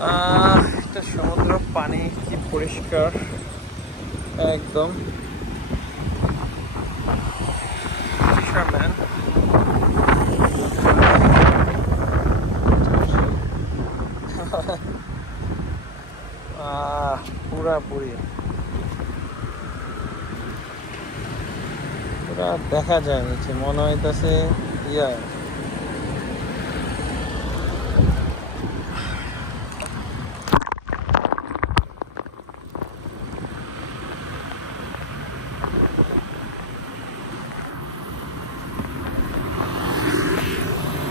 এটা সমুদ্র পানি কি পরিষ্কার একদম fisherman পুরাপুরি পুরা দেখা যায় নিচে মনে হইতেছে ইয়া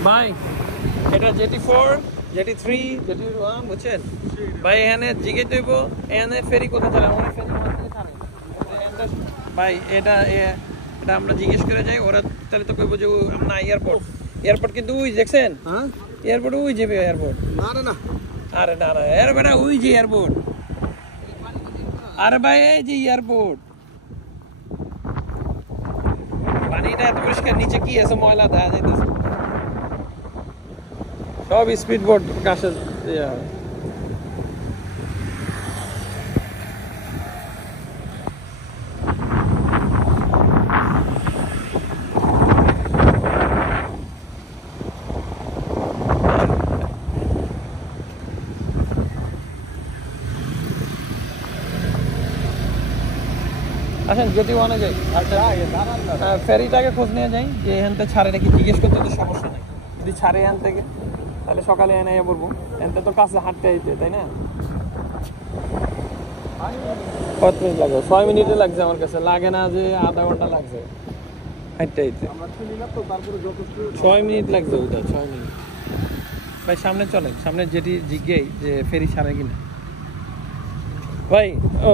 ভাই এটা জেটি 4 জেটি 3 জেটি 1 বুঝছেন ভাই এখানে জিগে দেব এখানে ফেরি কোথায় চলে আমাদের ফেরি ভাই এটা এটা আমরা জিজ্ঞেস করে যাই ওরা তাহলে তো কইবো যে আমরা এয়ারপোর্ট কিন্তু ওই দেখছেন হ্যাঁ এয়ারপোর্ট ওই যাবে এয়ারপোর্ট না না আরে না না এয়ারপোর্ট ওই যে এয়ারপোর্ট আরে ভাই এই যে এয়ারপোর্ট পানিটা এত পরিষ্কার নিচে কি আছে ময়লা দেখা যাইতেছে সব স্পিড বোট কাছে আসেন যেটি ওয়ানে যাই ফেরিটাকে খোঁজ নিয়ে যাই যে এখান থেকে ছাড়ে নাকি জিজ্ঞেস করতে তো সমস্যা নেই যদি ছাড়ে এখান থেকে তাহলে সকালে এনে পড়বো এনতে তো কাছে হাঁটতে আইতে তাই না কত মিনিট লাগবে 6 মিনিটে লাগছে আমার কাছে লাগে না যে আধা ঘন্টা লাগছে হাঁটতে আইতে 6 মিনিট লাগছে ওটা 6 মিনিট ভাই সামনে চলেন সামনে যেটি জিজ্ঞেই যে ফেরি ছাড়ে কিনা ভাই ও